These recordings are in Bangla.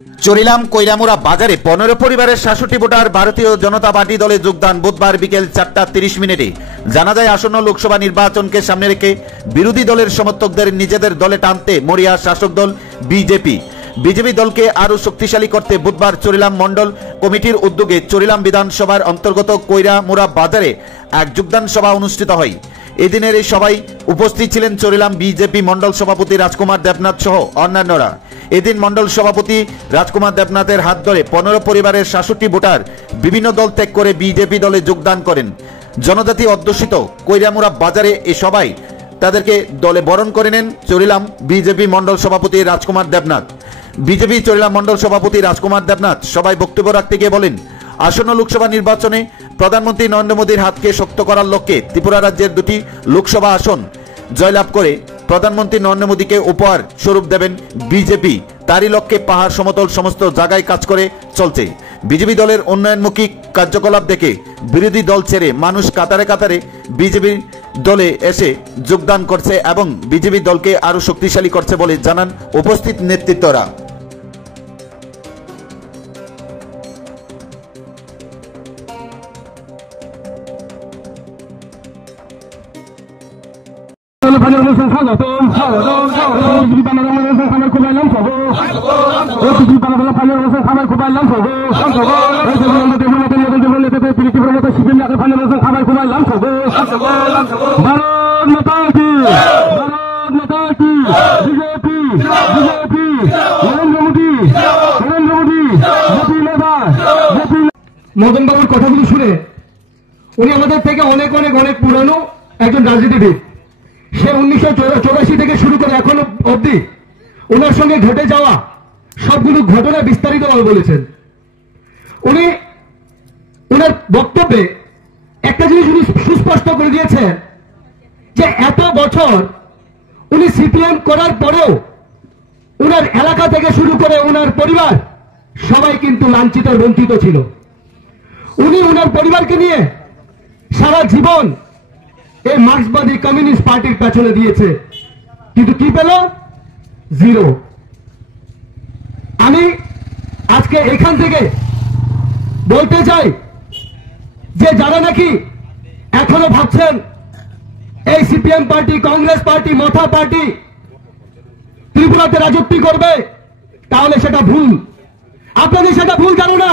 চরিলাম কৈরামুরা বাজারে 15 পরিবারের 66 ভোটার ভারতীয় জনতা পার্টি দলে যোগদান। বুধবার বিকেল 4:30 জানা যায়, আসন্ন লোকসভা নির্বাচনকে সামনে রেখে বিরোধী দলের সমর্থকদের নিজেদের দলে টানতে মরিয়া শাসক দল বিজেপি দলকে আরো শক্তিশালী করতে বুধবার চরিলাম মন্ডল কমিটির উদ্যোগে চরিলাম বিধানসভার অন্তর্গত কৈরামুরা বাজারে এক যোগদান সভা অনুষ্ঠিত হয়। এদিনের এই সভায় উপস্থিত ছিলেন চরিলাম বিজেপি মন্ডল সভাপতি রাজকুমার দেবনাথ সহ অন্যান্যরা। এদিন মন্ডল সভাপতি রাজকুমার দেবনাথের হাত ধরে 15 পরিবারের 66 ভোটার বিভিন্ন দল ত্যাগ করে বিজেপি দলে যোগদান করেন। জনজাতি অধ্যুষিত কৈরামুরা বাজারে এ সভায় তাদেরকে দলে বরণ করে নেন চরিলাম বিজেপি মন্ডল সভাপতি রাজকুমার দেবনাথ। বিজেপি চরিলাম মন্ডল সভাপতি রাজকুমার দেবনাথ সভায় বক্তব্য রাখতে গিয়ে বলেন, আসন্ন লোকসভা নির্বাচনে প্রধানমন্ত্রী নরেন্দ্র মোদীর হাতকে শক্ত করার লক্ষ্যে ত্রিপুরা রাজ্যের 2টি লোকসভা আসন জয়লাভ করে প্রধানমন্ত্রী নরেন্দ্র মোদীকে উপহার স্বরূপ দেবেন বিজেপি। তারই লক্ষ্যে পাহাড় সমতল সমস্ত জায়গায় কাজ করে চলছে। বিজেপি দলের উন্নয়নমুখী কার্যকলাপ দেখে বিরোধী দল ছেড়ে মানুষ কাতারে কাতারে বিজেপি দলে এসে যোগদান করছে এবং বিজেপি দলকে আরো শক্তিশালী করছে বলে জানান উপস্থিত নেতৃত্বরা। মদন বাবুর কথাগুলো শুনে উনি আমাদের থেকে অনেক অনেক অনেক পুরানো একজন রাজনীতিবিদ। সে 1984 থেকে শুরু করে এখনো অবধি ওনার সঙ্গে ঘটে যাওয়া সবগুলো ঘটনা বিস্তারিতভাবে বলেছেন। উনি ওনার বক্তব্যে একটা জিনিস উনি সুস্পষ্ট করে দিয়েছেন যে এত বছর উনি সিপিএম করার পরেও ওনার এলাকা থেকে শুরু করে ওনার পরিবার সবাই কিন্তু লাঞ্ছিত বঞ্চিত ছিল। উনি ওনার পরিবারকে নিয়ে সারা জীবন এই মার্ক্সবাদী কমিউনিস্ট পার্টির পেছনে দিয়েছে, কিন্তু কি পেল? জিরো। আমি আজকে এখান থেকে বলতে চাই যে যারা নাকি এখনো ভাবছেন এই CPM party, Congress party, Motha party ত্রিপুরাতে রাজত্ব করবে, তাহলে সেটা ভুল। আপনাদের সেটা ভুল জানো না,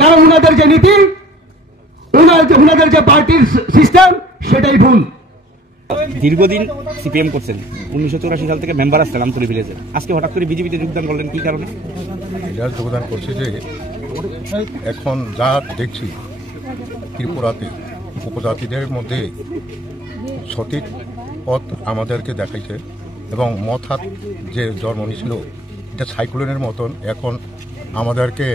কারণ ওনাদের যে নীতি, ওনাদের যে পার্টির সিস্টেম, সেটাই ভুল। দীর্ঘদিন সিপিএম করছেন, 1984 সাল থেকে মেম্বার আসছেন আমতলী ভিলেজে। আজকে হঠাৎ করে বিজেপিতে যোগদান করলেন, কি কারণে? যোগদান করছে যে এখন যা দেখছি ত্রিপুরাতে উপজাতিদের মধ্যে সঠিক পথ আমাদেরকে দেখাইছে এবং মথাত যে জন্ম নিয়েছিল এটা সাইক্লোনের মতন এখন আমাদেরকে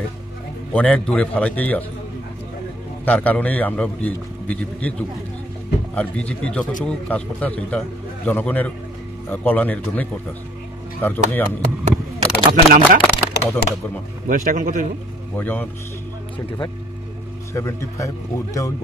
অনেক দূরে ফেলাইতেই আছে। তার কারণেই আমরা বিজেপিকে যোগ দিতেছি। আর বিজেপি যতটুকু কাজ করতে আছে এটা জনগণের কল্যাণের জন্যই করতে আছে। তার জন্যই আমি। আপনার নামটা? মদন দেববর্মা। বয়সটা এখন কত? বয়স 75 ঊর্ধ্বে হইব।